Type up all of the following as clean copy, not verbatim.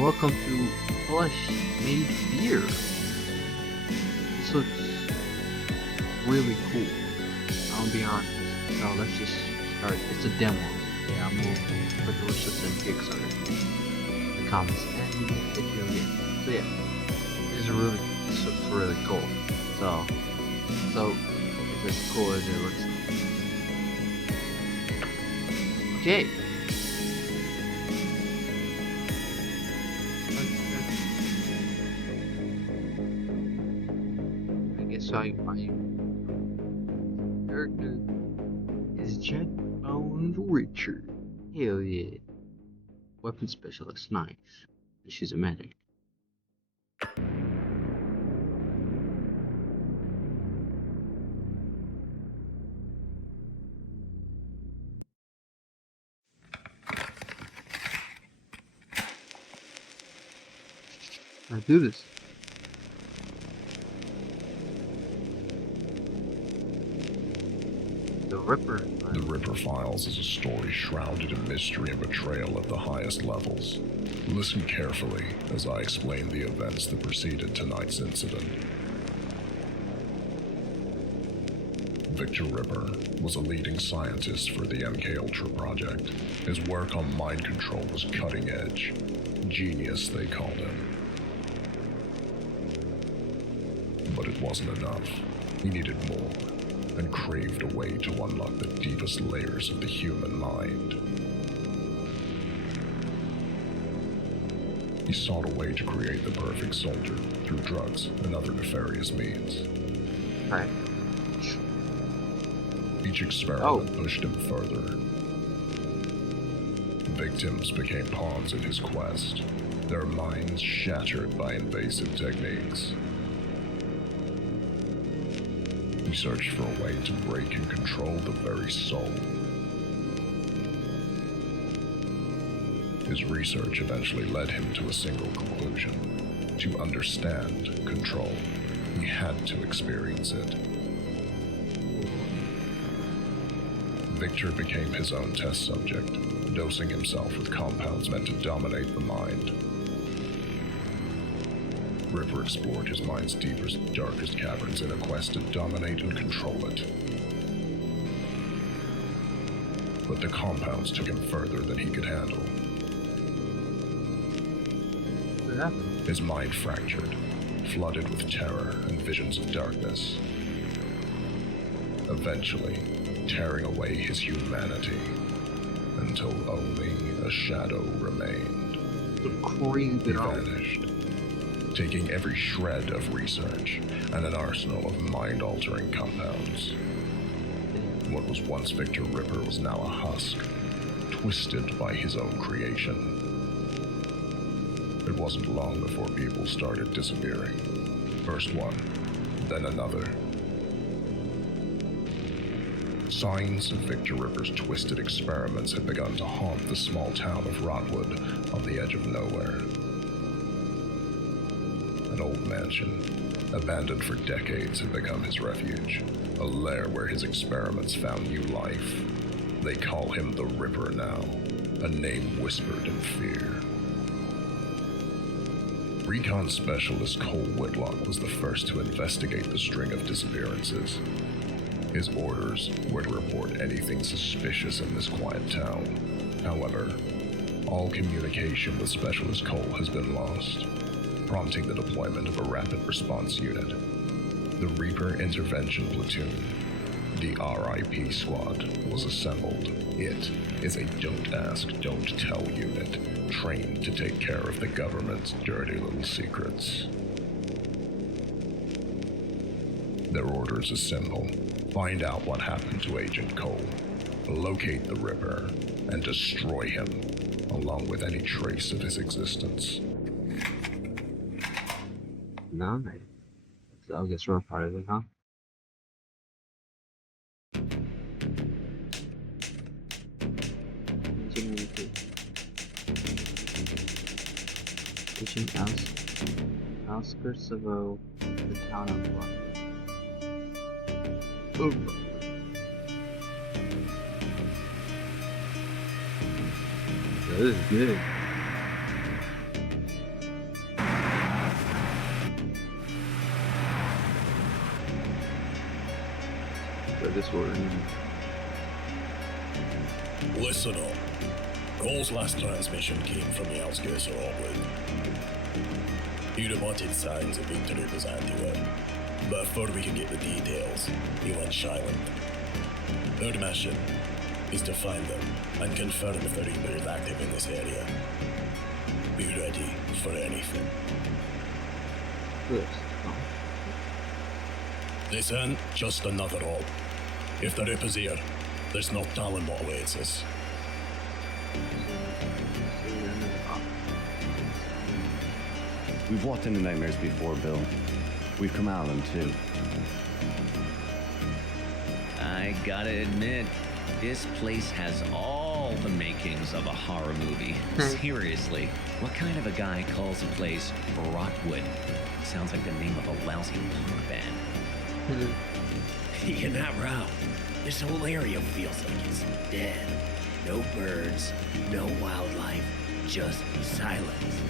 Welcome to Flush Made Beer. This looks really cool, I'll be honest. So let's just start. It's a demo. Yeah, I'm gonna put the wishes and Kickstarter in the comments and if you get. So yeah, this looks really cool. So it's as cool as it looks. Okay. My character is Jetbone Richard. Hell yeah. Weapon specialist, nice. She's a medic. Let's do this. The Ripper. The Ripper Files is a story shrouded in mystery and betrayal at the highest levels. Listen carefully as I explain the events that preceded tonight's incident. Victor Ripper was a leading scientist for the MK Ultra project. His work on mind control was cutting edge. Genius, they called him. But it wasn't enough. He needed more, and craved a way to unlock the deepest layers of the human mind. He sought a way to create the perfect soldier through drugs and other nefarious means. Right. Each experiment pushed him further. Victims became pawns in his quest, their minds shattered by invasive techniques. He searched for a way to break and control the very soul. His research eventually led him to a single conclusion. To understand control, he had to experience it. Victor became his own test subject, dosing himself with compounds meant to dominate the mind. Ripper explored his mind's deepest, darkest caverns in a quest to dominate and control it. But the compounds took him further than he could handle. What happened? His mind fractured, flooded with terror and visions of darkness. Eventually, tearing away his humanity, until only a shadow remained. He vanished, taking every shred of research and an arsenal of mind-altering compounds. What was once Victor Ripper was now a husk, twisted by his own creation. It wasn't long before people started disappearing. First one, then another. Signs of Victor Ripper's twisted experiments had begun to haunt the small town of Rotwood on the edge of nowhere. An old mansion, abandoned for decades, had become his refuge, a lair where his experiments found new life. They call him the Ripper now, a name whispered in fear. Recon Specialist Cole Whitlock was the first to investigate the string of disappearances. His orders were to report anything suspicious in this quiet town. However, all communication with Specialist Cole has been lost, prompting the deployment of a rapid response unit. The Reaper Intervention Platoon, the RIP Squad, was assembled. It is a don't ask, don't tell unit, trained to take care of the government's dirty little secrets. Their orders are simple. Find out what happened to Agent Cole, locate the Ripper, and destroy him, along with any trace of his existence. No, I guess we're a part of it, huh? Outskirts of the town of Blood. This is good. for this order. Listen up. Cole's last transmission came from the outskirts of Auckland. He reported signs of victory was handiwork, but before we could get the details, he went silent. Our mission is to find them and confirm if the Reaper is active in this area. Be ready for anything. First. This ain't just another orb. If the Reaper's here, there's no telling what awaits us. We've walked into nightmares before, Bill. We've come out of them, too. I gotta admit, this place has all the makings of a horror movie. Seriously, what kind of a guy calls a place Rotwood? Sounds like the name of a lousy punk band. You're not wrong. This whole area feels like it's dead. No birds, no wildlife, just silence.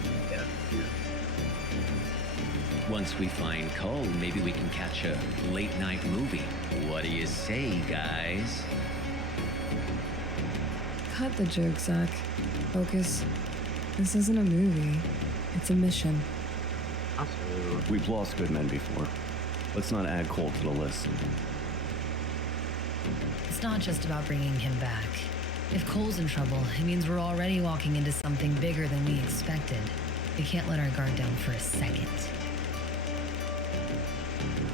Once we find Cole, maybe we can catch a late night movie. What do you say, guys? Cut the joke, Zach. Focus. This isn't a movie. It's a mission. We've lost good men before. Let's not add Cole to the list. It's not just about bringing him back. If Cole's in trouble, it means we're already walking into something bigger than we expected. We can't let our guard down for a second.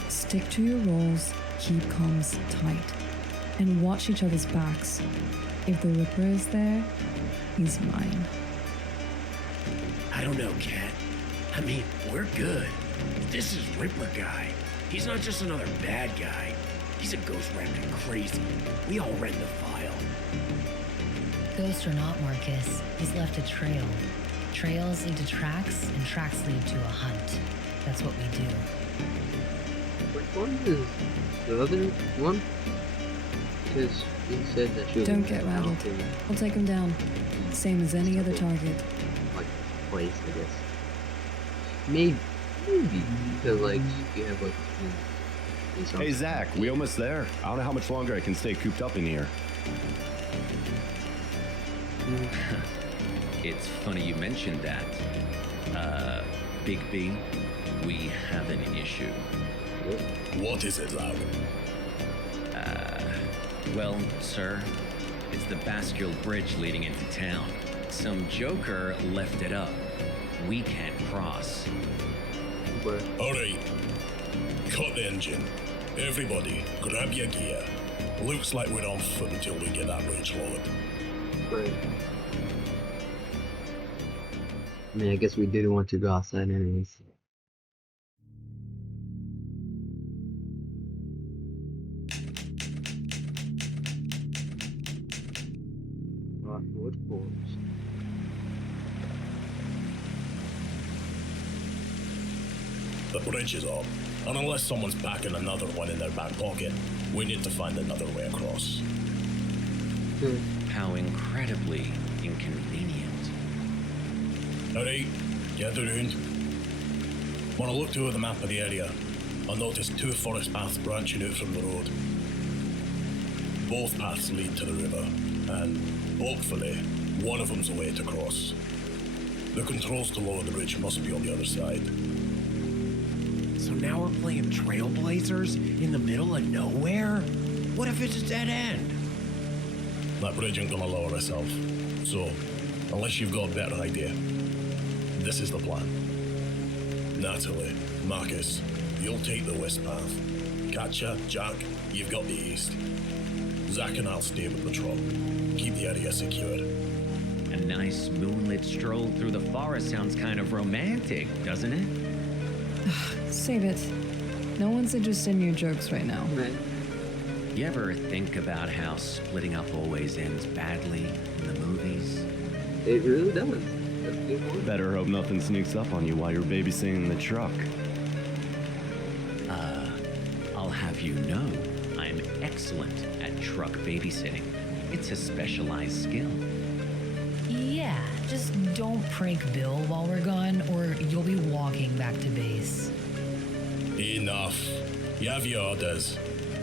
Stick to your roles, keep comms tight, and watch each other's backs. If the Ripper is there, he's mine. I don't know, Kat. I mean, we're good. This is Ripper guy. He's not just another bad guy. He's a ghost remnant crazy. We all read the file. Ghost or not, Marcus, he's left a trail. Trails lead to tracks, and tracks lead to a hunt. That's what we do. Which one is the other one? Because he said that she was Don't get rattled. I'll take him down. Same as any other target. Like, place, I guess. Maybe. Because, like, you have, like, Hey, Zach, we almost there. I don't know how much longer I can stay cooped up in here. It's funny you mentioned that. Big B, we have an issue. What is it, lad? Well, sir, it's the Bascule Bridge leading into town. Some joker left it up. We can't cross. But Alright. Cut the engine. Everybody, grab your gear. Looks like we're on foot until we get that bridge lowered. Right. I mean, I guess we didn't want to go outside anyways. Rockwood Forest. The bridge is up, and unless someone's packing another one in their back pocket, we need to find another way across. How incredibly inconvenient. Alright, gather round. When I looked over the map of the area, I noticed two forest paths branching out from the road. Both paths lead to the river, and hopefully, one of them's a way to cross. The controls to lower the bridge must be on the other side. So now we're playing Trailblazers in the middle of nowhere? What if it's a dead end? That bridge ain't gonna lower itself, so unless you've got a better idea, this is the plan. Natalie, Marcus, you'll take the west path. Katja, Jack, you've got the east. Zach and I'll stay with the truck. Keep the area secure. A nice moonlit stroll through the forest sounds kind of romantic, doesn't it? Save it. No one's interested in your jokes right now. Man. You ever think about how splitting up always ends badly in the movies? It really does. That's a good one. Better hope nothing sneaks up on you while you're babysitting the truck. I'll have you know, I'm excellent at truck babysitting. It's a specialized skill. Yeah, just don't prank Bill while we're gone, or you'll be walking back to base. Enough. You have your orders.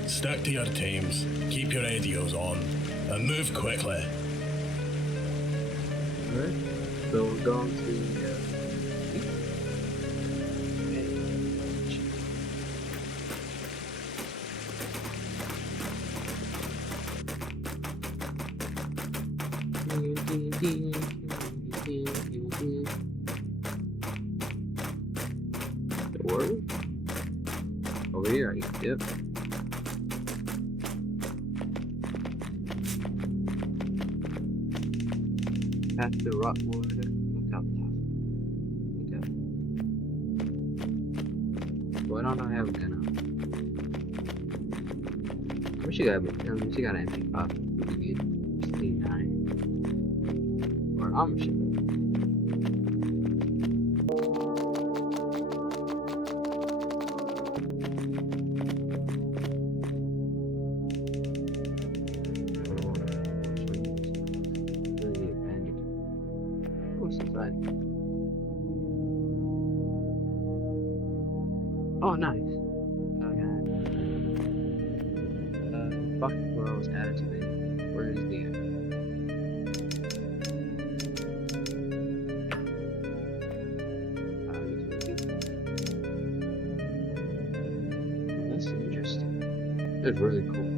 Stick to your teams, keep your radios on, and move quickly. Alright, so we're going to the word over here. Yep. Past the rock water. Look out now. Look out. Why don't I have a gun out? I wish you got an MP5. Would be good. 69. Or armor ship. Oh, nice. Okay. Bucket flow was added to it. Where is the that's interesting. That's really cool.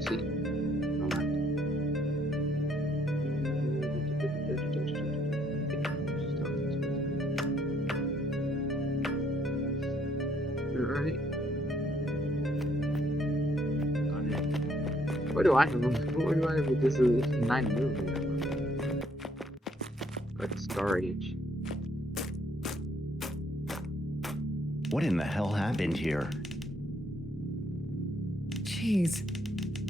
See. Alright. What do I have? What do I have with this 9mm? Like storage. What in the hell happened here? Jeez,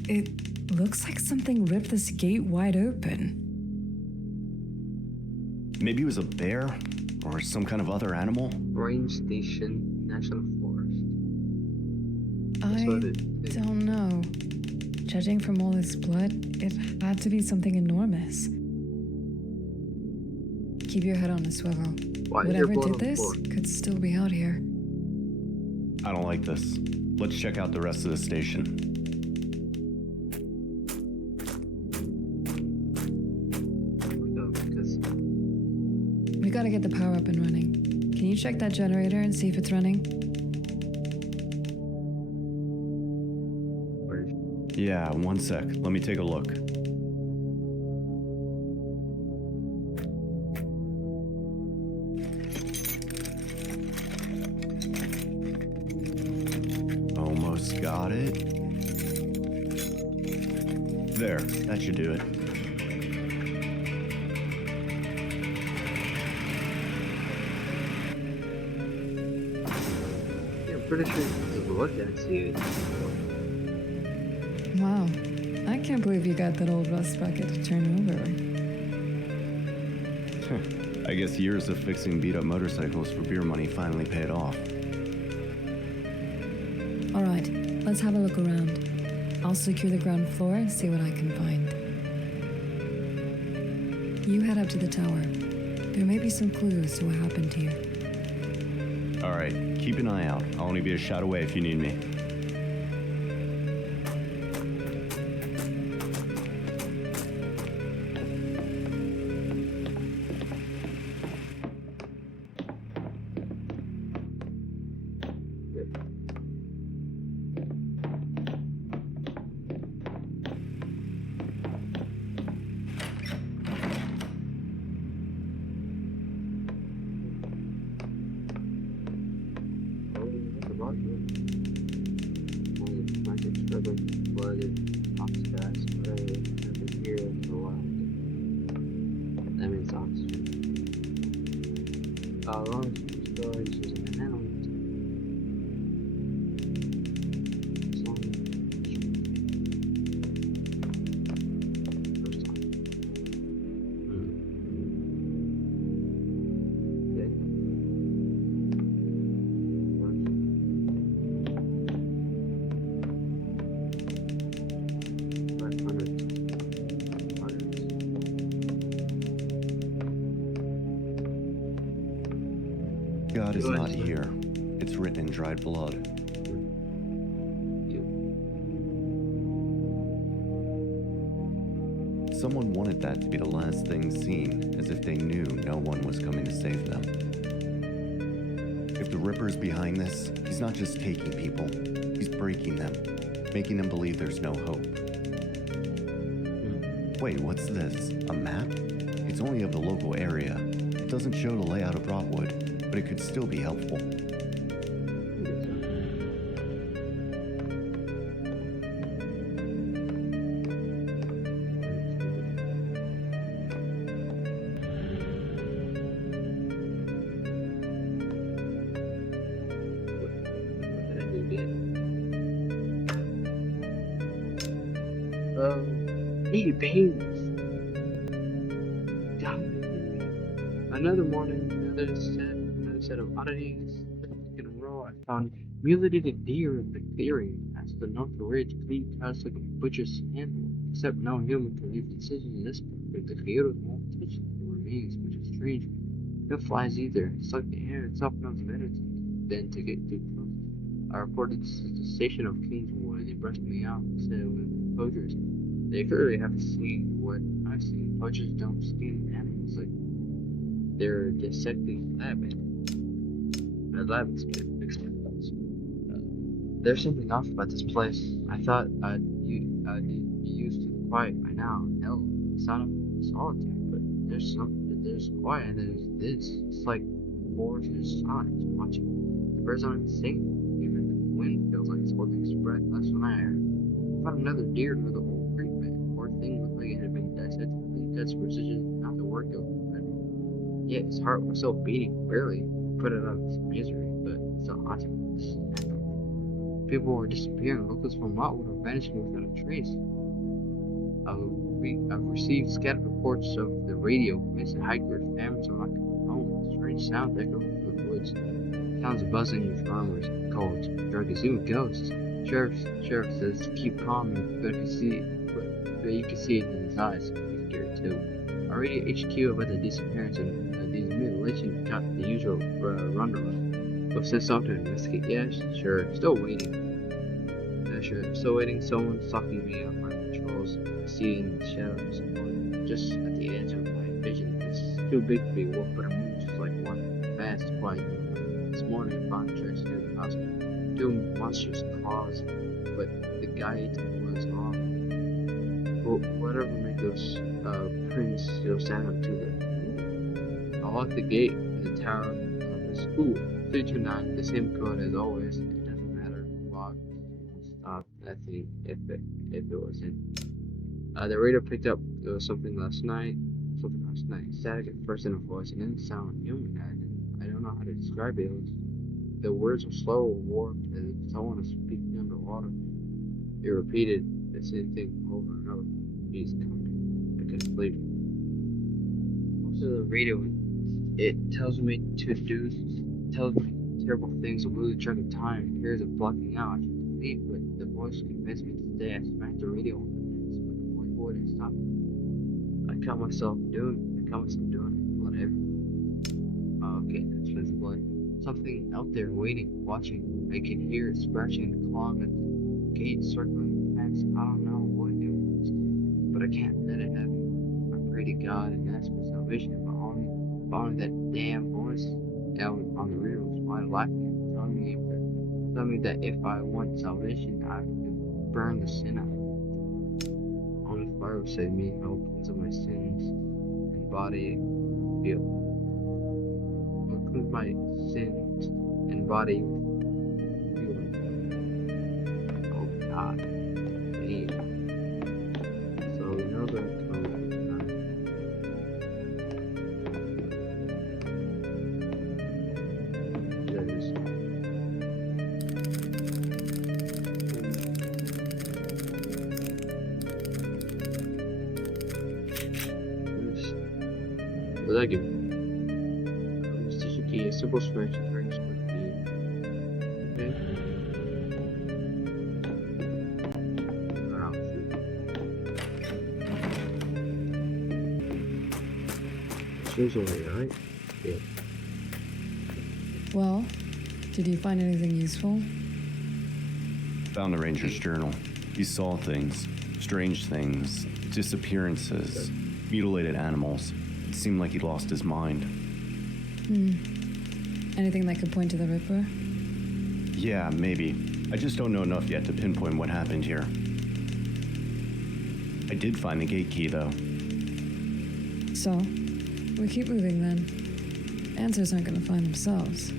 it looks like something ripped this gate wide open. Maybe it was a bear or some kind of other animal? Range Station National Forest. I what it is. don't know. Judging from all this blood, it had to be something enormous. Keep your head on a swivel. Why is your Whatever blood on did the this floor? could still be out here. I don't like this. Let's check out the rest of the station. Because We gotta get the power up and running. Can you check that generator and see if it's running? Yeah, one sec. Let me take a look. Almost got it. There, that should do it. yeah, I'm pretty sure if you look at it, see it. Wow, I can't believe you got that old rust bucket to turn over. I guess years of fixing beat-up motorcycles for beer money finally paid off. All right, let's have a look around. I'll secure the ground floor and see what I can find. You head up to the tower. There may be some clues to what happened here. All right, keep an eye out. I'll only be a shot away if you need me. That means oxygen. Long storage is an element. First time. Okay. God is not here. It's written in dried blood. Someone wanted that to be the last thing seen, as if they knew no one was coming to save them. If the Ripper's behind this, he's not just taking people, he's breaking them, making them believe there's no hope. Wait, what's this? A map? It's only of the local area. It doesn't show the layout of Brotwood, but it could still be helpful. Hey, babes. Another morning, another set of oddities. In a row, I found mutilated deer in the clearing past the North Ridge, clean cuts like a butcher's handle. Except no human can leave incisions this perfect. The coyotes won't touch the remains, which is strange. No flies either. It's like the air itself knows better than to get too close. I reported this at the station of Kingswood. They brushed me out instead with poachers. They clearly haven't seen what I've seen. Poachers don't skin animals like they're dissecting lab experiments. There's something off about this place. I thought I'd be used to the quiet by now. Hell, the sound of solitude, but there's quiet and there's this. It's like the forest is silent watching. The birds aren't singing. Even the wind feels like it's holding its breath. That's when I found another deer with a whole creek bed. Poor thing looked like it had been dissected. Clean cuts, precision, not the work of. Yet his heart was still beating, barely put it out of its misery, but still haunted. People were disappearing. Locals from Motwood were vanishing without a trace. I've received scattered reports of the radio. Missing hikers, families are not coming home. Strange sounds echoing through the woods. Sounds buzzing with murmurs, calls, dragons, even ghosts. Sheriff says to keep calm, but you can see it in his eyes. He's scared too. I read at HQ about the disappearance and these mutilations got the usual runaround. We've sent someone to investigate. Yeah, sure. Still waiting. Yeah, sure. Still waiting. Someone's stalking me out my patrols. I see it in the shadows. Just at the edge of my vision. It's too big to be wolf, but it moves just like one. Fast, quiet. This morning, I found tracks near the house. Two monstrous claws, but the guide was off. Whatever made those prints stand up to the. I locked the gate in the tower of the school. 329, the same code as always. It doesn't matter. Lock, stop. I think if it wasn't. The radio picked up there was something last night. Static at first in a voice, and then sound human. I don't know how to describe it. The words were slow, warped, as if someone was speaking underwater. It repeated the same thing over and over. He's coming. I couldn't believe it. Most of the radio, it tells me terrible things, a losing track of time, fears of blocking out. I should leave, but the voice convinced me to stay. I smacked the radio on the fence, but the voice wouldn't stop. I caught myself doing it, blood everywhere. Okay, that's his blood. Something out there waiting, watching. I can hear it scratching and clawing at the gate, circling the fence. I don't know what it was, but I can't let it have me. I pray to God and ask for salvation, but only that damn voice down on the radio was wide laughing, telling me that if I want salvation, I have to burn the sin out. Only fire will save me, I will cleanse of my sins and body feel. I'll cleanse my sins and body feeling. Oh God. Damn. So we know that what I give you? Station key, a simple scratch and turn script key. Okay. Oh, shoot. Shows away, right? Yeah. Well, did you find anything useful? Found the ranger's journal. He saw things, strange things, disappearances, mutilated animals. It seemed like he lost his mind. Anything that could point to the Ripper? Yeah, maybe. I just don't know enough yet to pinpoint what happened here. I did find the gate key, though. So, we keep moving then. Answers aren't gonna find themselves. I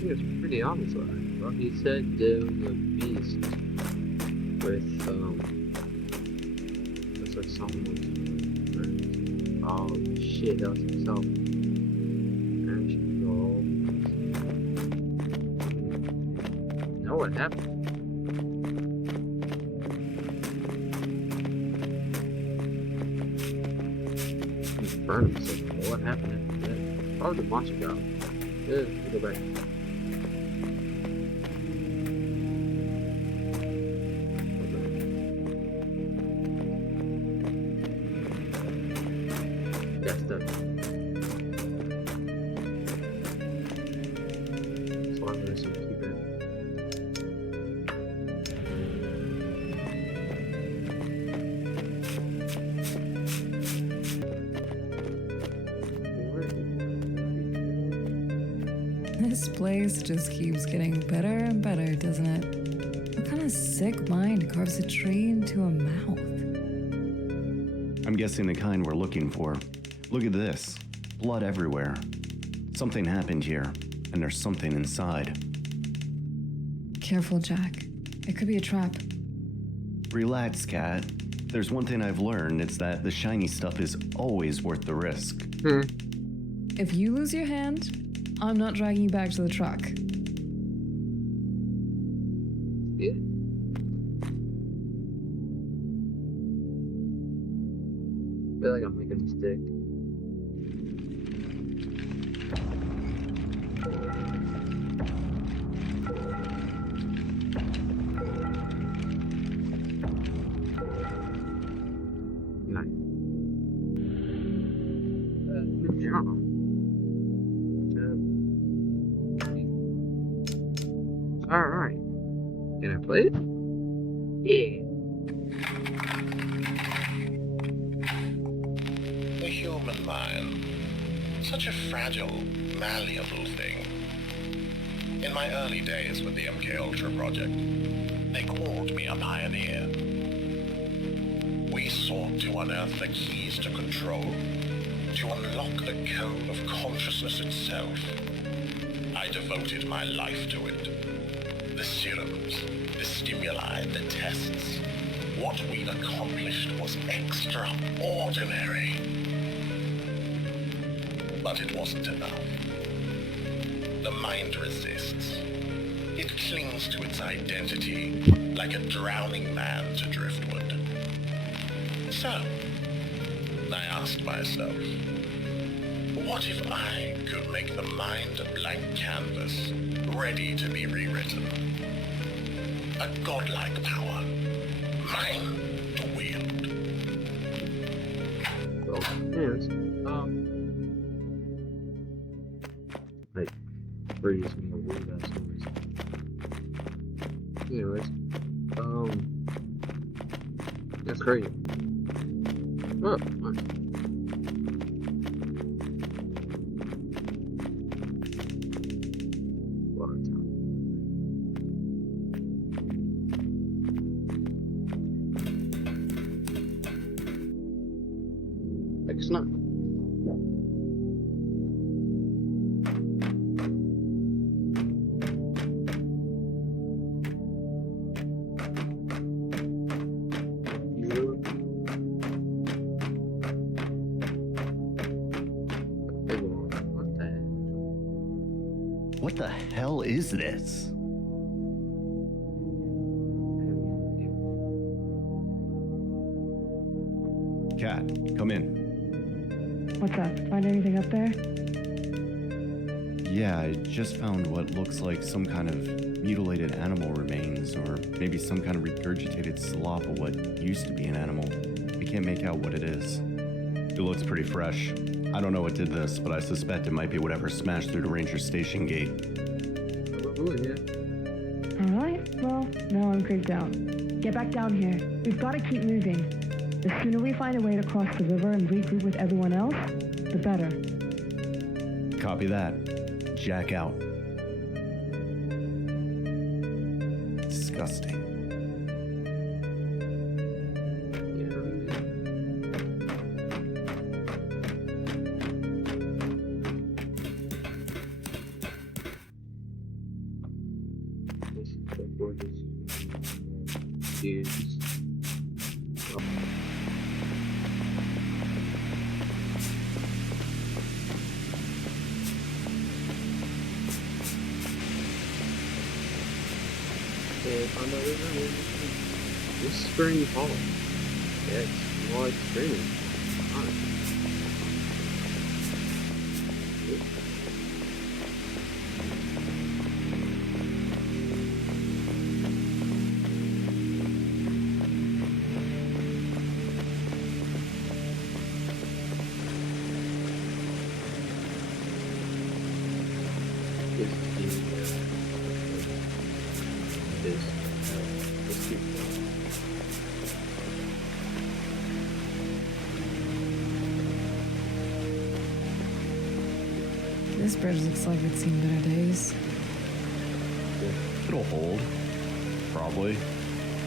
think it's pretty obvious. Well, he said there was a beast with looks like someone's friends. Oh shit, that was himself. And she all know what happened. He burned himself. What happened after that? Probably the monster got him. Yeah, we'll go back. That's the. So I'm gonna keep it. This place just keeps getting better and better, doesn't it? What kind of sick mind carves a tree into a mouth? I'm guessing the kind we're looking for. Look at this. Blood everywhere. Something happened here, and there's something inside. Careful, Jack. It could be a trap. Relax, Cat. There's one thing I've learned, it's that the shiny stuff is always worth the risk. If you lose your hand, I'm not dragging you back to the truck. Yeah. I feel like I'm making a mistake. Nice. Good job. Alright. Can I play it? Yeah. The human mind. Such a fragile, malleable thing. In my early days with the MK Ultra project, they called me a pioneer. We sought to unearth the keys to control, to unlock the code of consciousness itself. I devoted my life to it. The serums, the stimuli, the tests. What we accomplished was extraordinary. But it wasn't enough. The mind resists. It clings to its identity like a drowning man to driftwood. So, I asked myself, what if I could make the mind a blank canvas, ready to be rewritten? A godlike power, mine to wield. Well, yes. Like, freeze me or weird ass stories. Anyways, that's crazy. Oh, nice. Water tower. Excellent. What the hell is this? Cat, come in. What's up? Find anything up there? Yeah, I just found what looks like some kind of mutilated animal remains, or maybe some kind of regurgitated slop of what used to be an animal. I can't make out what it is. It looks pretty fresh. I don't know what did this, but I suspect it might be whatever smashed through the ranger station gate. Probably, yeah. Alright, well, now I'm creeped out. Get back down here. We've got to keep moving. The sooner we find a way to cross the river and regroup with everyone else, the better. Copy that. Jack out. Disgusting. This is spring fall. Yeah, it's more like spring. Alright. This bridge looks like it's seen better days. It'll hold. Probably.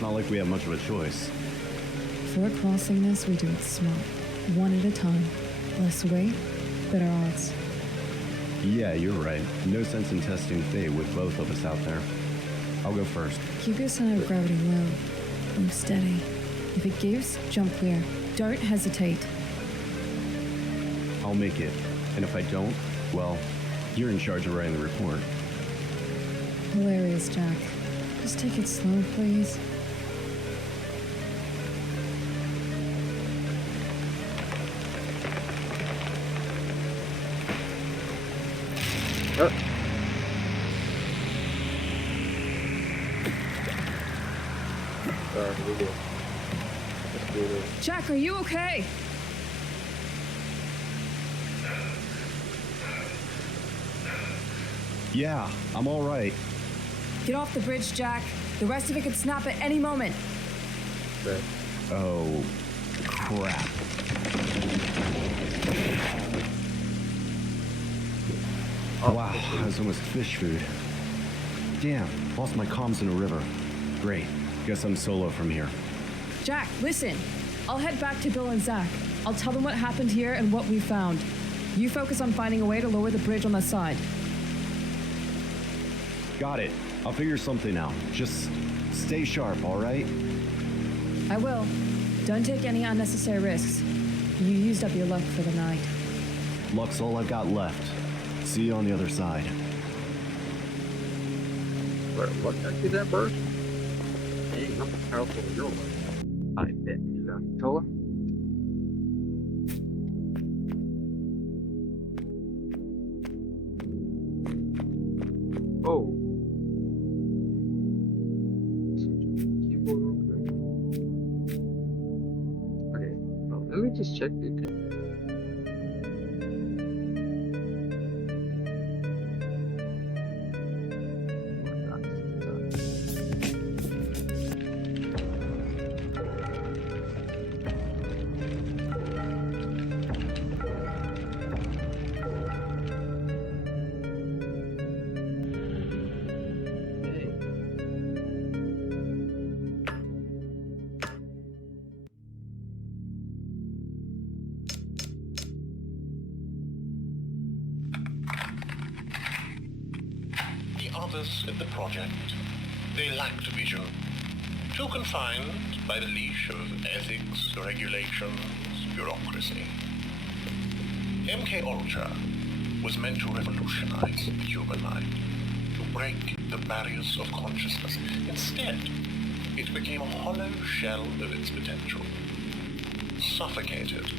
Not like we have much of a choice. If we're crossing this, we do it smart. One at a time. Less weight, better odds. Yeah, you're right. No sense in testing fate with both of us out there. I'll go first. Keep your center of gravity low. Move steady. If it gives, jump clear. Don't hesitate. I'll make it. And if I don't, well, you're in charge of writing the report. Hilarious, Jack. Just take it slow, please. Jack, are you okay? Yeah, I'm all right. Get off the bridge, Jack. The rest of it could snap at any moment. Okay. Oh, crap. Wow, that was almost fish food. Damn, lost my comms in a river. Great, guess I'm solo from here. Jack, listen. I'll head back to Bill and Zach. I'll tell them what happened here and what we found. You focus on finding a way to lower the bridge on the side. Got it. I'll figure something out. Just stay sharp, all right? I will. Don't take any unnecessary risks. You used up your luck for the night. Luck's all I've got left. See you on the other side. Wait, what got you that burst? Dang, how powerful is your one? I bet you got controller. Oh. Keyboard real quick. Okay, well, let me just check the. Others in the project, they lacked vision, too confined by the leash of ethics, regulations, bureaucracy. MK Ultra was meant to revolutionize the human mind, to break the barriers of consciousness. Instead, it became a hollow shell of its potential, suffocated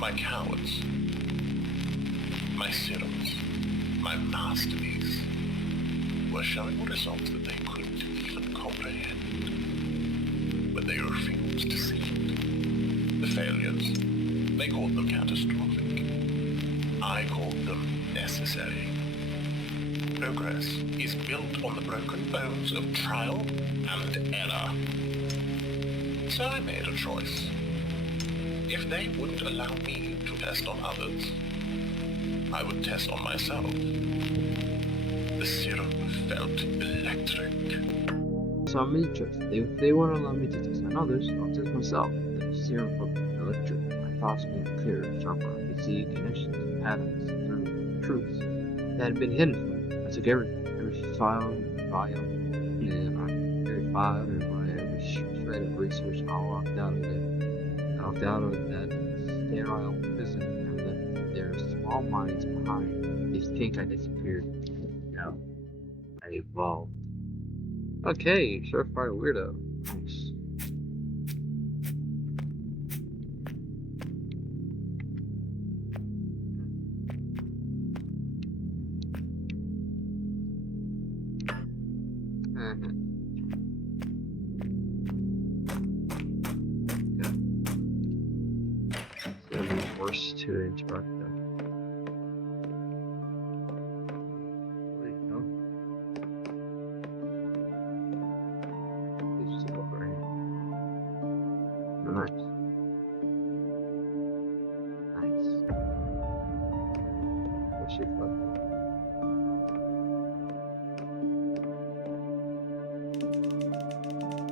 by cowards. My serums, my masterpiece, were showing results that they couldn't even comprehend. But they refused to see it. The failures, they called them catastrophic. I called them necessary. Progress is built on the broken bones of trial and error. So I made a choice. If they wouldn't allow me to test on others, I would test on myself. The serum felt electric. So I made a choice. If they won't allow me to test on others, I'll test myself. The serum felt electric. My thoughts became clearer, sharper. I could see connections, patterns, through truths that had been hidden from me. I took everything, every file, and every shred of research. I walked out of that sterile prison and left their small minds behind. They think I disappeared. No, I evolved. Okay, certified weirdo. Nice. To interrupt them. There you go. It's still over here. Nice. Nice. What's your fun?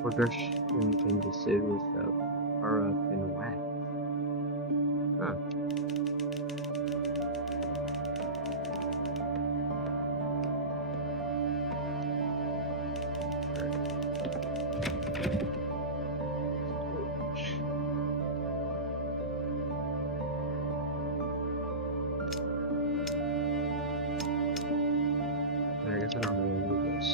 Progression can be saved with RF and WAC. Huh. I guess I don't really need this.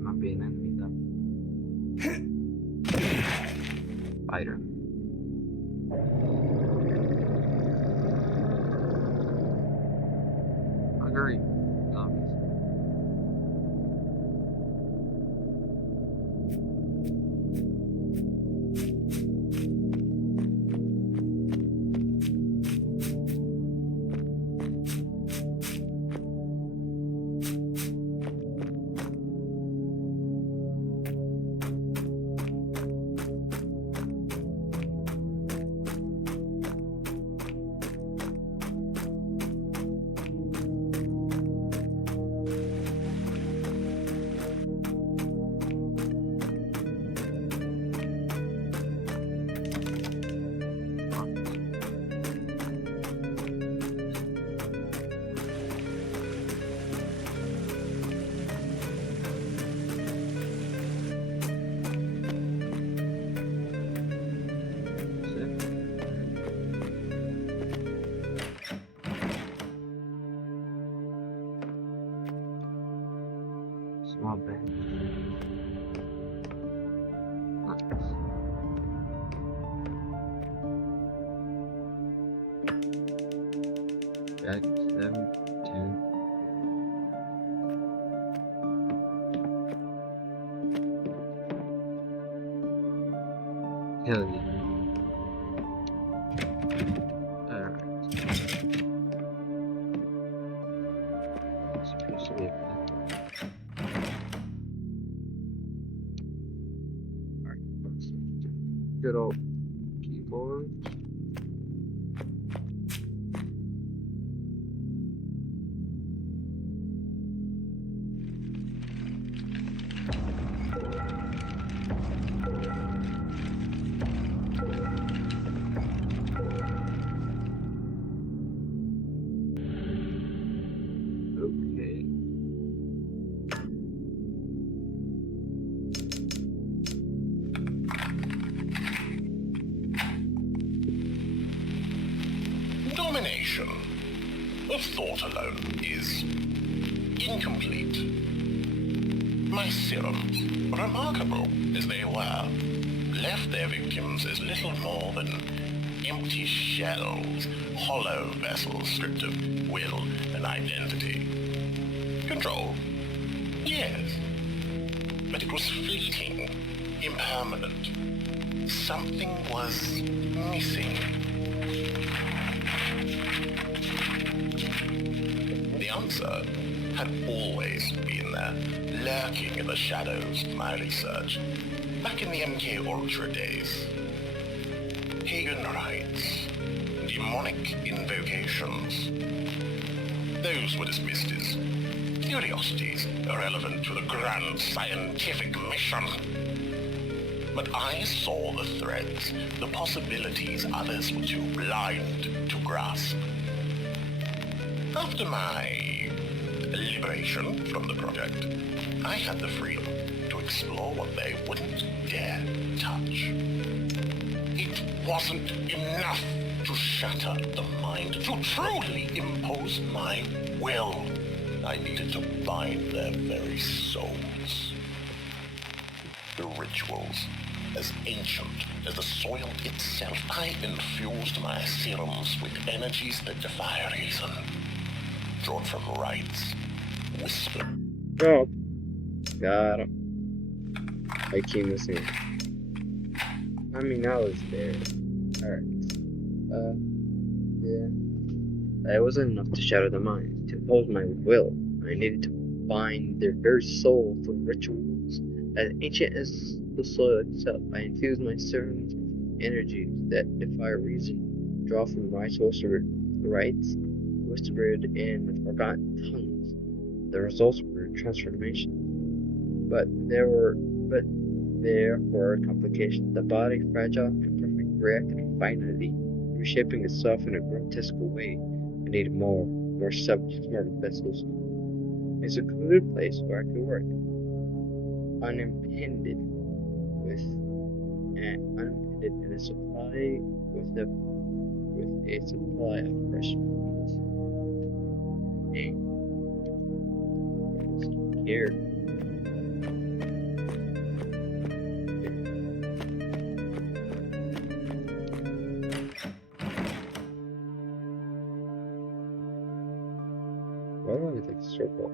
Might be an enemy though. Fighter. Hungry zombies. Small bag. Nice. Back 7, 10. Hell yeah. Alright. Supposed to be a good old keyboard. Okay. Domination of thought alone is incomplete. My serums, remarkable as they were, left their victims as little more than empty shells, hollow vessels stripped of will and identity. Control? Yes. But it was fleeting, impermanent. Something was missing. The answer had always been there, lurking in the shadows of my research, back in the MK Ultra days. Pagan rites, demonic invocations. Those were dismissed as curiosities irrelevant to the grand scientific mission. But I saw the threads, the possibilities others were too blind to grasp. After my liberation from the project, I had the freedom to explore what they wouldn't dare touch. It wasn't enough to shatter the mind, to truly impose my will. I needed to bind their very souls. The rituals, as ancient as the soil itself, I infused my serums with energies that defy reason, drawn from rites, whisper. Oh, got him. I keep missing. I mean, I was there. Alright. Yeah. That wasn't enough to shatter the mind, to impose my will. I needed to bind their very soul through rituals. As ancient as the soil itself, I infused my serums with energies that defy reason, draw from rites, whispered in forgotten tongues. The results were transformation. But there were complications. The body, fragile, imperfect, reacted finally, reshaping itself in a grotesque way. I needed more subjects, more vessels. A secluded place where I could work, unimpeded in a supply with a supply of fresh meat. And here. Why don't I take a circle?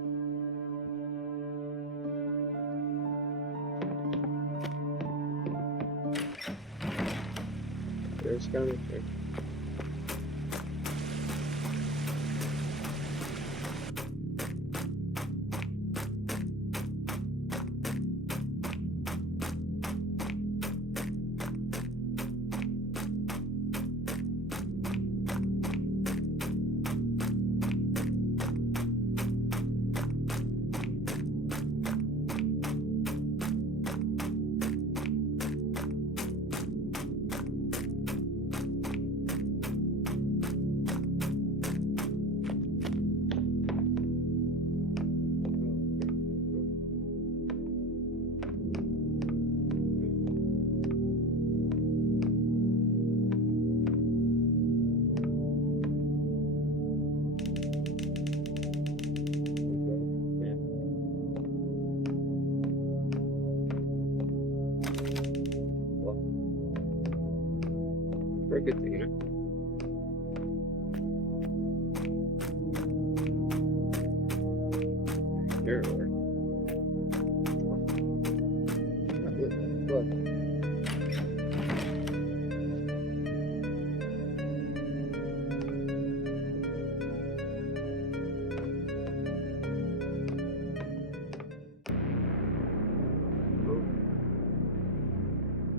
There's gonna be. For a good thing, you know? There we are. Look.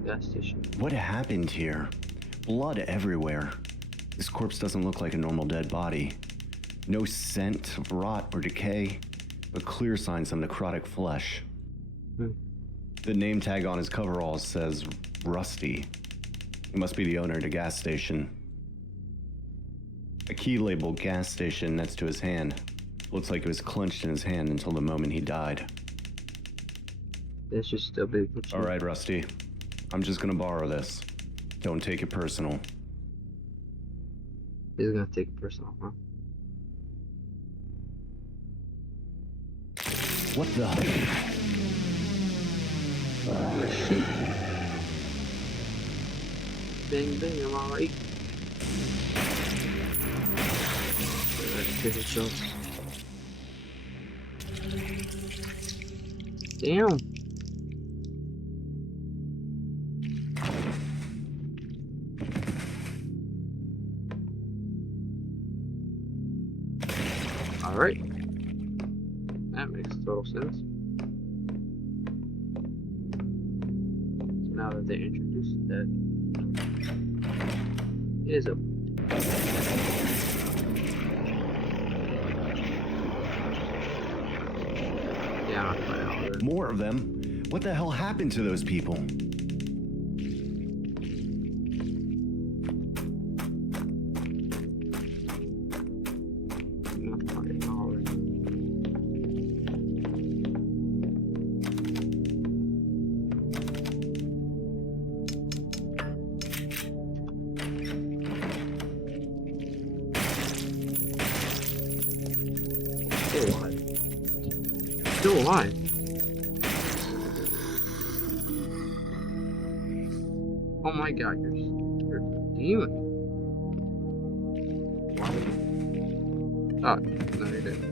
Gas station. What happened here? Blood everywhere. This corpse doesn't look like a normal dead body. No scent of rot or decay, but clear signs of necrotic flesh. The name tag on his coveralls says Rusty. He must be the owner of the gas station. A key labeled gas station next to his hand. Looks like it was clenched in his hand until the moment he died. That's just still big. All right, Rusty. I'm just gonna borrow this. Don't take it personal. He's gonna take it personal, huh? What the? Shit. Bang bang, I'm alright. shit itself. Damn. Alright. That makes total sense. So now that they introduced that, it is open. Yeah, I'm fine out there. More of them? What the hell happened to those people? I'm fine out there. Still alive. Still alive. Oh my god, you're a demon. Wow. Oh, no, you didn't.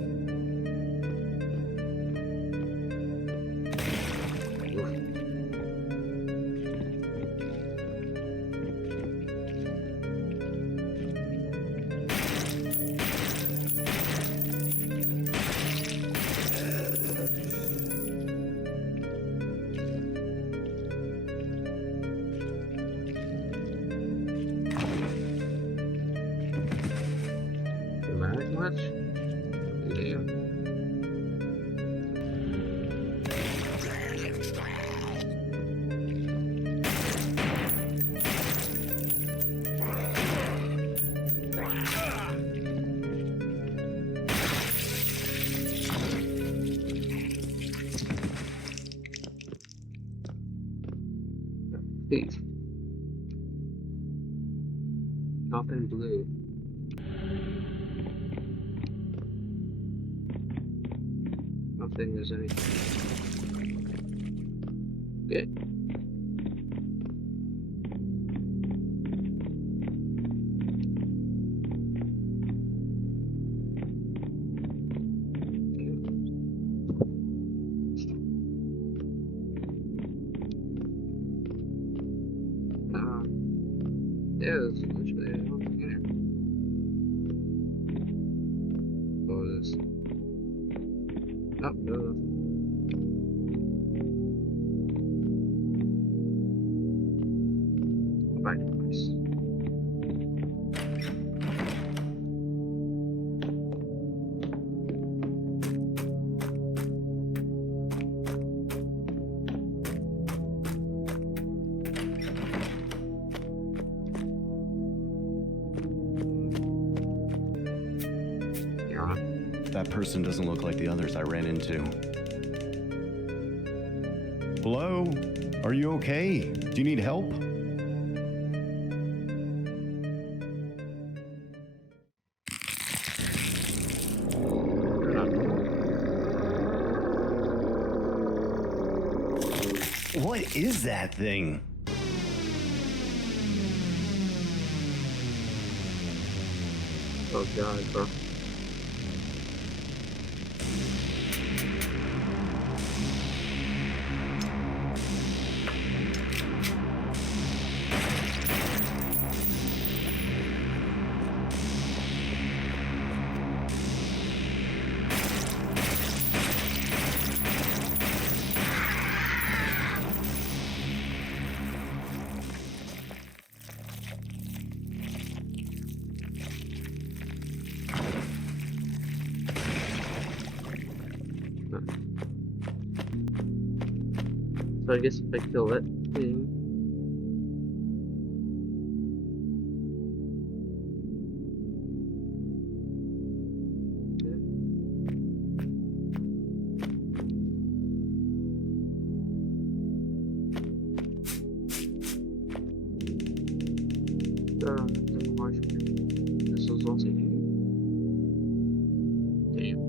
Dramatic much? Damn. Thief. Nothing blue. Nothing is anything. Okay. Yeah, that's literally it. What is this? Oh, no. Back to place. That person doesn't look like the others I ran into. Hello? Are you okay? Do you need help? What is that thing? Oh god, bro. So I guess if I kill that thing. This is also you. Damn.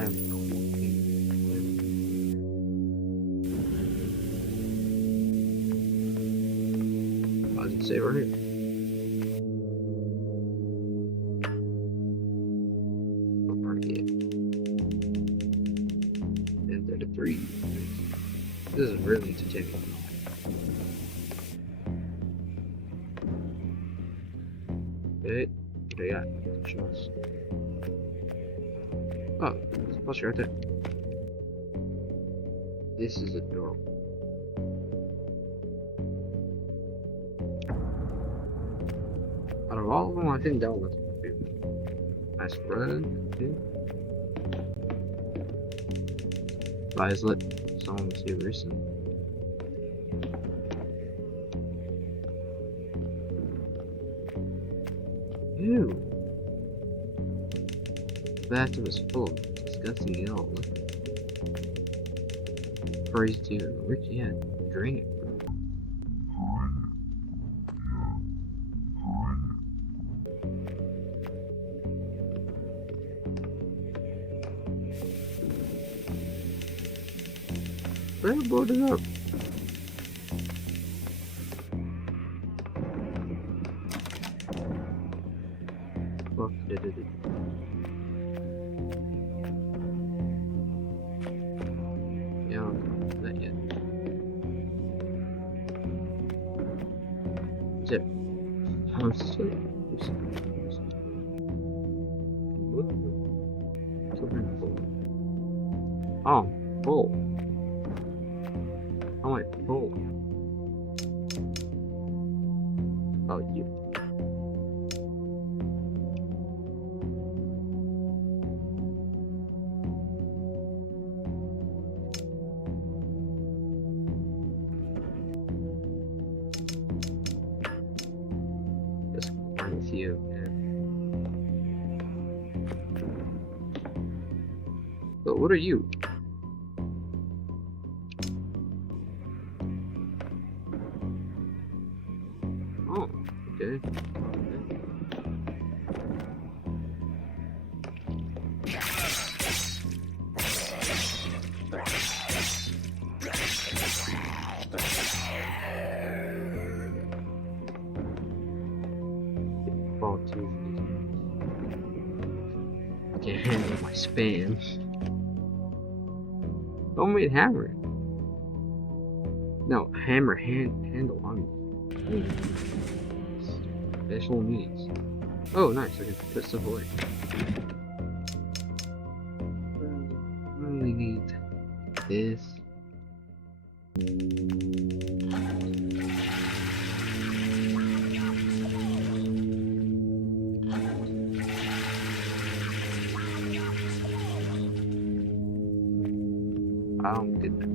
I am cooking. What does it say right here? What part of it? 10:33. This is really entertaining. Okay, what do I got? Shots. Oh, there's a poster right there. This is adorable. Out of all of them, I think that one's my favorite. Nice red. Okay. Violet. Someone was here recently. Ew. The bathtub is full of disgusting yellow liquid. Praise to you. Rich, yeah, drain it. Better board it up. Fuck did it. Yeah, I don't know that yet. Zip. I'm still. Oh, full. I went full. Oh, you. Just fine with you, man. But what are you? Oh, okay. Fall too. I can't handle my spam. Homemade hammer. No, hammer handle on me. Special needs. Oh, nice. I can put stuff away. I only need this. I don't get that.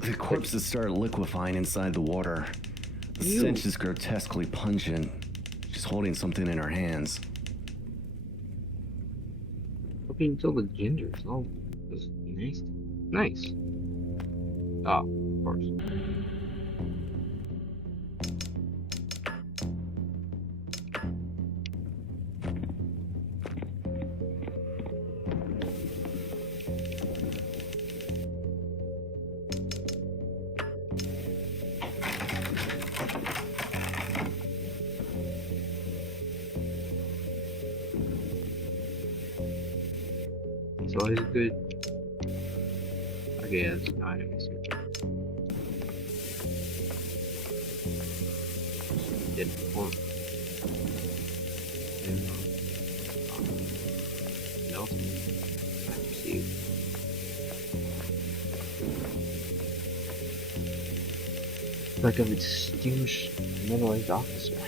The corpses start liquefying inside the water. The Ew. stench is grotesquely pungent. She's holding something in her hands. Hope you can tell the gingers. Oh, that's nasty. Nice. Oh, of course. It's always good. Okay, yeah, that's not an issue. Didn't perform. No. I received. Like a distinguished middle-aged officer.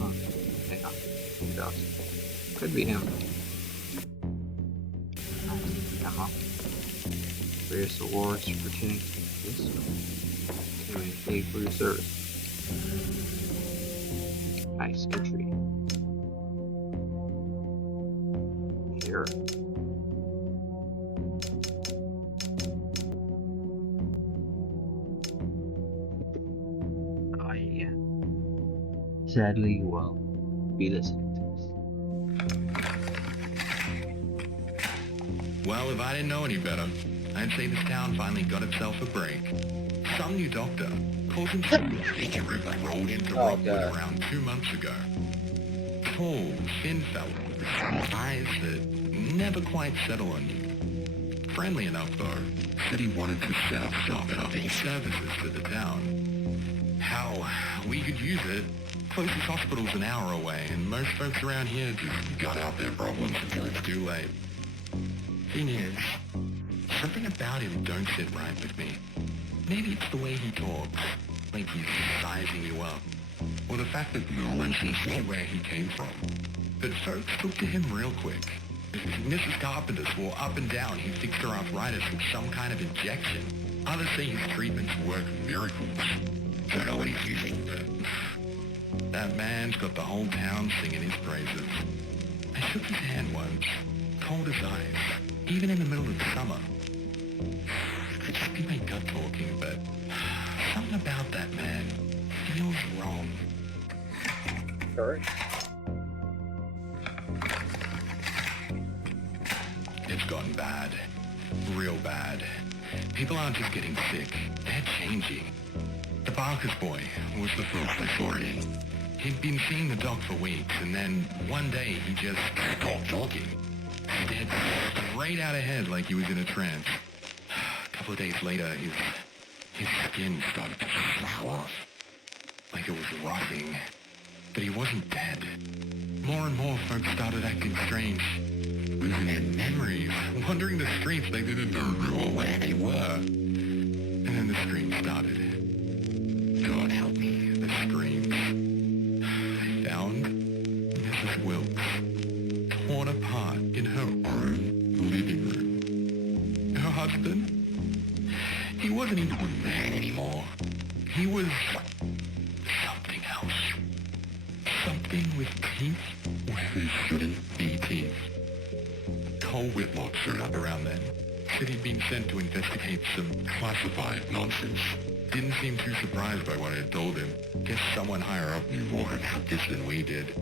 Oh, hang on. Could be him. Uh-huh. Various awards pertaining to this. Anyway, thank you for your service. Nice entry. Here. Sadly, you will be listening to this. Well, if I didn't know any better, I'd say this town finally got itself a break. Some new doctor calls himself rolled into Rockwood around 2 months ago. Tall, thin fellow, with eyes that never quite settle on you. Friendly enough, though. Said he wanted to set up shop at our services for the town. How we could use it. Closest hospital's an hour away, and most folks around here just got out their problems until it's too late. Thing is, something about him don't sit right with me. Maybe it's the way he talks, like he's sizing you up. Or the fact that no one seems to see where he came from. But folks took to him real quick. Mrs. Carpenter swore up and down he fixed her arthritis with some kind of injection. Others say his treatments work miracles. Don't know what he's using, but that man's got the whole town singing his praises. I shook his hand once, cold as ice, even in the middle of summer. It could just be my gut talking, but something about that man feels wrong. Alright. It's gotten bad. Real bad. People aren't just getting sick, they're changing. The Barker's boy was the first I saw him. He'd been seeing the doc for weeks, and then one day he just stopped talking. Stared straight out ahead like he was in a trance. A couple of days later, his skin started to flower off. Like it was rotting. But he wasn't dead. More and more folks started acting strange. Losing their memories, wandering the streets they didn't know where they were. And then the scream started. God help me, the screams. I found Mrs. Wilkes, torn apart in her own living room. Her husband, he wasn't even a man anymore. He was something else. Something with teeth where there shouldn't be teeth. Cole Whitlock showed up around then. Said he'd been sent to investigate some classified nonsense. Didn't seem too surprised by what I had told him. Guess someone higher up knew more about this than we did.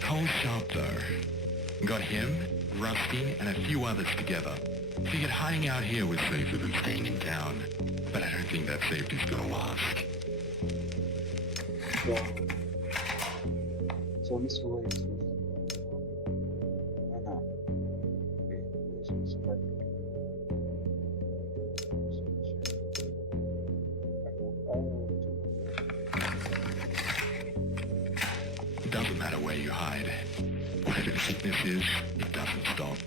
Cole's sharp though. Got him, Rusty, and a few others together. Figured hiding out here was safer than staying in town. But I don't think that safety's gonna last. So Mr. Williams was... no. Wait, where's Mr. Parker? It doesn't matter where you hide. Whatever the sickness is, it doesn't stop.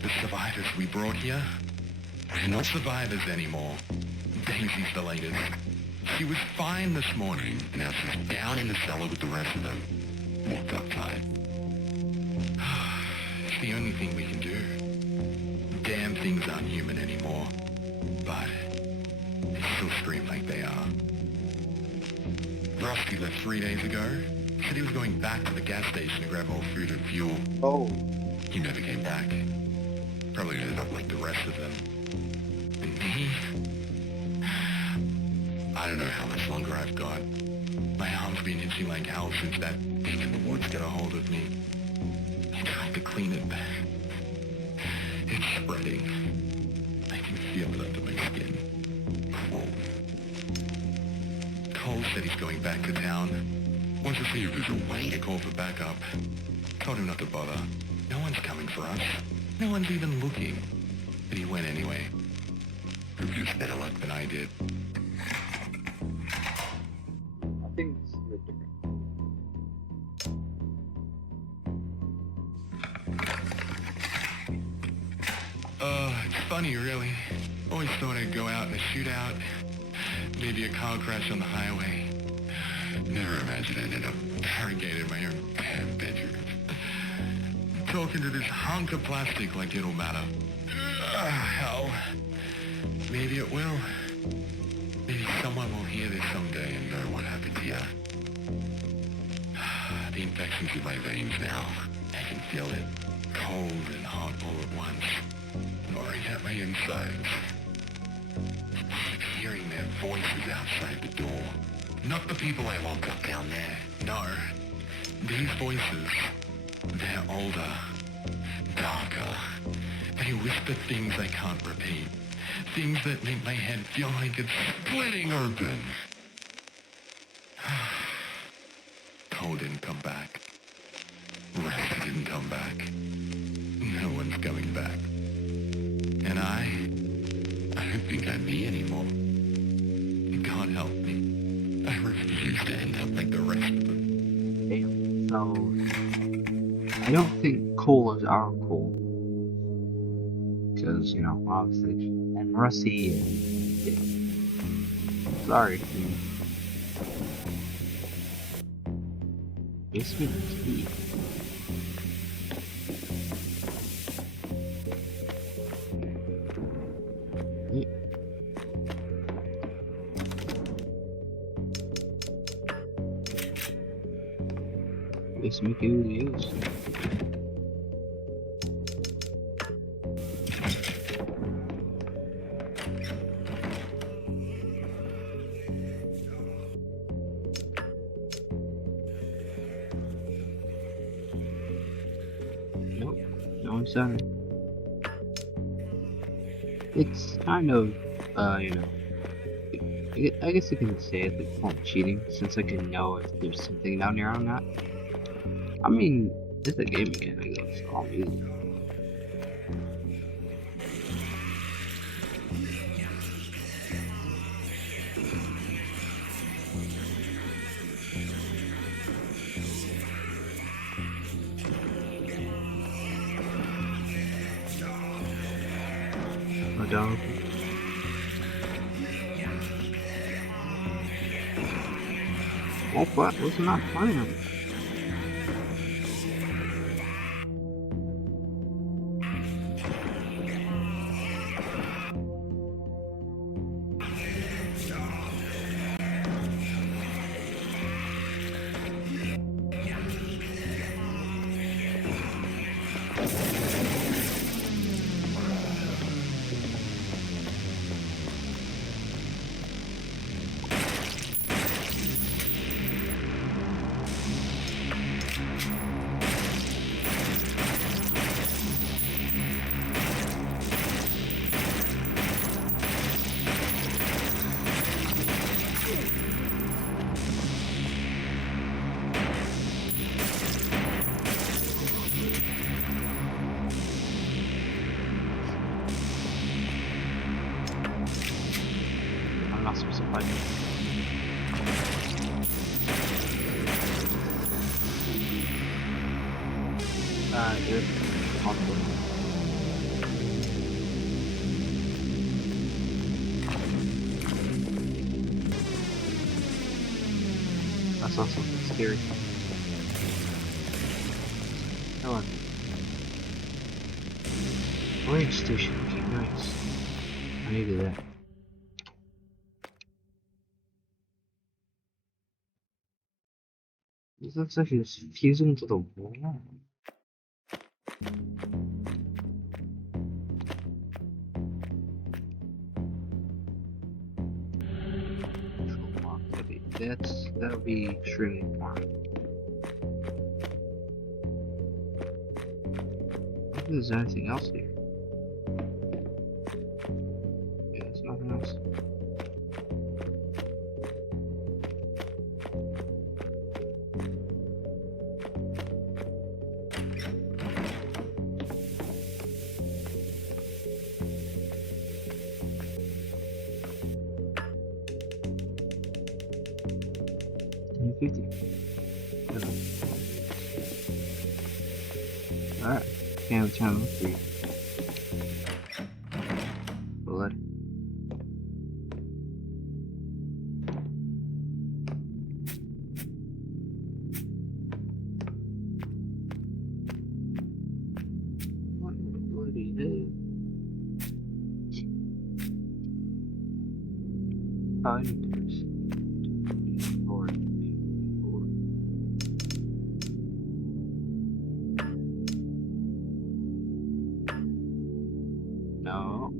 The survivors we brought here, they're not survivors anymore. Daisy's the latest. She was fine this morning, now she's down in the cellar with the rest of them. Locked up tight. It's the only thing we can do. Damn things aren't human anymore. But they still scream like they are. Rusty left 3 days ago. Said he was going back to the gas station to grab more food and fuel. Oh. He never came back. Probably ended up like the rest of them. And me? I don't know how much longer I've got. My arm's been itching like hell since that thing in the woods got a hold of me. I tried to clean it. It's spreading. I can feel it under my skin. Whoa. Cole said he's going back to town. Wants to see if there's a way to call for backup. Told him not to bother. No one's coming for us. No one's even looking. But he went anyway. Who used better luck than I did. I think it's a bit different. It's funny, really. Always thought I'd go out in a shootout. Maybe a car crash on the highway. Never imagined I'd end up interrogated in my own damn bedroom. Talking to this hunk of plastic like it'll matter. Hell. Maybe it will. Maybe someone will hear this someday and know what happened here. The infection's in my veins now. I can feel it. Cold and hot all at once. Gnawing at my insides. Hearing their voices outside the door. Not the people I locked up down there. No. These voices, they're older. Darker. They whisper things I can't repeat. Things that make my head feel like it's splitting open. Cole didn't come back. Rusty didn't come back. No one's coming back. And I don't think I'm me anymore. God help me. I refuse to end up like the rest of them. Damn. So, I don't think Cole is our Cole. Because, you know, obviously, and Rusty, and yeah. Sorry. Basement key. Basement key was used. Nope, no one's done it. It's kind of, you know, I guess you can say it's like form cheating, since I can know if there's something down here or not. I mean, it's a game again, I guess, all music. A dog. Oh, what? Was not playing. I'm not supposed to fight him. There's possible. I saw something scary. Come on. Range station, okay, nice. I needed that. This looks like it's fusing to the wall. That'll be extremely important. I don't think there's anything else here. Yeah, there's nothing else. Alright, camera channel 3. Blood. What the bloody hell? Finders. Lord. No.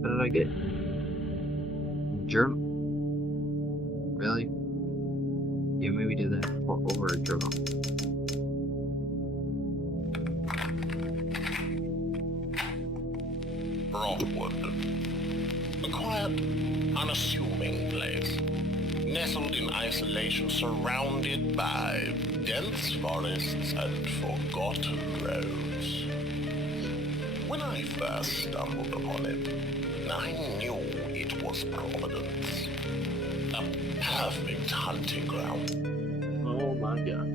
What did I get? Journal. Really? Yeah, maybe do that over a journal. Broadwood. A quiet, unassuming place. Nestled in isolation, surrounded by dense forests and forgotten roads. When I first stumbled upon it, I knew it was Providence. A perfect hunting ground. Oh my god.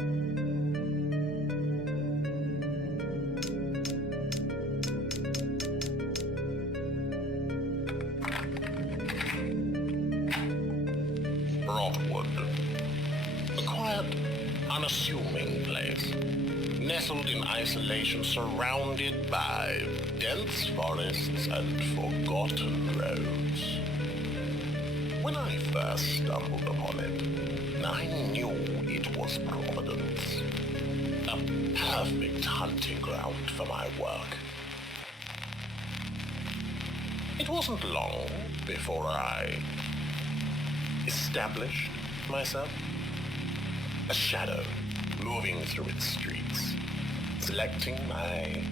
Broadwood. A quiet, unassuming place. Nestled in isolation, surrounded by dense forests and forgotten roads. When I first stumbled upon it, I knew it was Providence. A perfect hunting ground for my work. It wasn't long before I established myself. A shadow moving through its streets, selecting my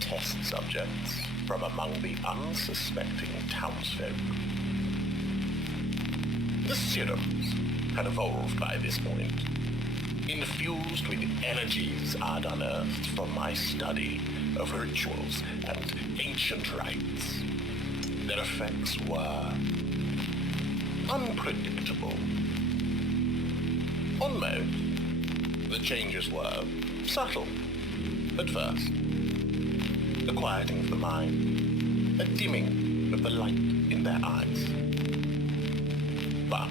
test subjects from among the unsuspecting townsfolk. The serums had evolved by this point, infused with energies I'd unearthed from my study of rituals and ancient rites. Their effects were unpredictable. On most, the changes were subtle at first. A quieting of the mind, a dimming of the light in their eyes. But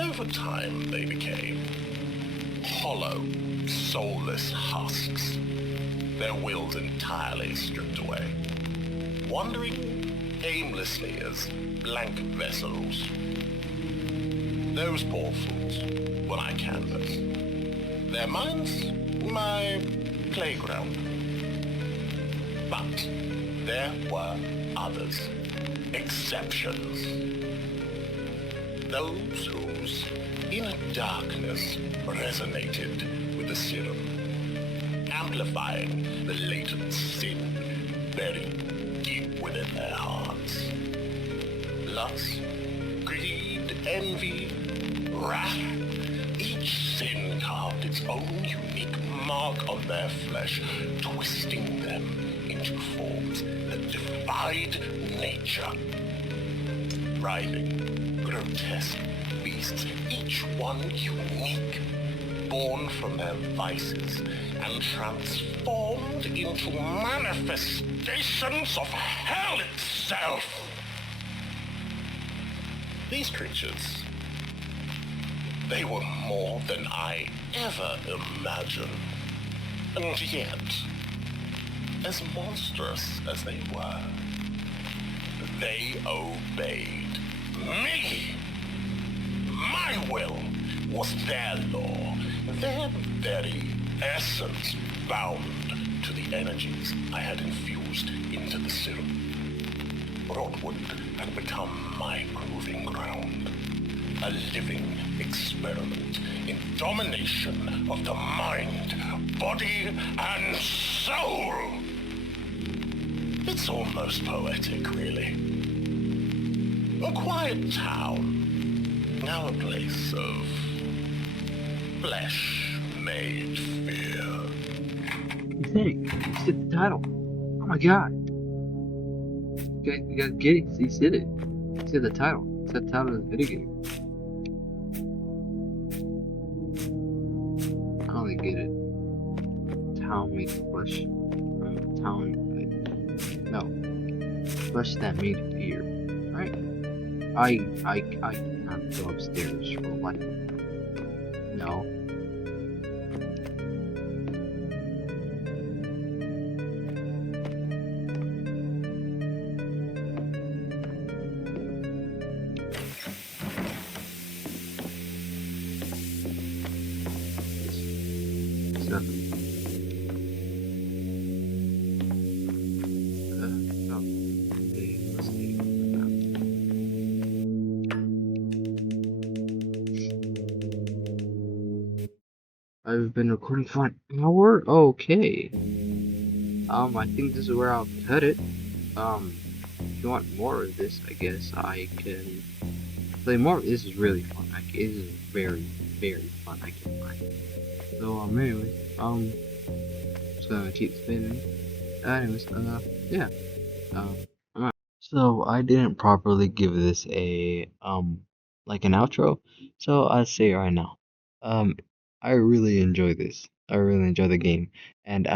over time they became hollow, soulless husks, their wills entirely stripped away, wandering aimlessly as blank vessels. Those poor fools were my canvas, their minds my playground. But there were others, exceptions. Those whose inner darkness resonated with the serum, amplifying the latent sin buried deep within their hearts. Lust, greed, envy, wrath, each sin carved its own unique mark on their flesh, twisting them into forms that defied nature. Writhing, grotesque beasts, each one unique, born from their vices and transformed into manifestations of hell itself. These creatures, they were more than I ever imagined. And yet, as monstrous as they were, they obeyed me. My will was their law, their very essence bound to the energies I had infused into the serum. Broadwood had become my proving ground, a living experiment in domination of the mind, body, and soul. It's almost poetic, really. A quiet town, now a place of flesh made fear. You think? You said the title. Oh my god. You gotta get it. You said it. You said the title. It's the title of the video game. I don't really get it. Town made flesh. Town. No. Flesh that made fear. Right? I cannot go upstairs for what? No. It's nothing. No. They must be. I've been recording for an hour? Okay. I think this is where I'll cut it. If you want more of this, I guess I can play more. This is really fun. It is very, very fun. I can't lie. So, anyways, just gonna keep spinning. Anyways, yeah. I'm out. So I didn't properly give this a like an outro, so I'll say it right now. Um, I really enjoy this. I really enjoy the game, and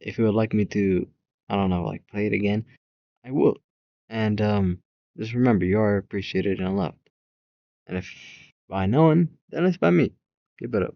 if you would like me to, I don't know, like play it again, I will. And just remember, you are appreciated and loved. And if by no one, then it's by me. Keep it up.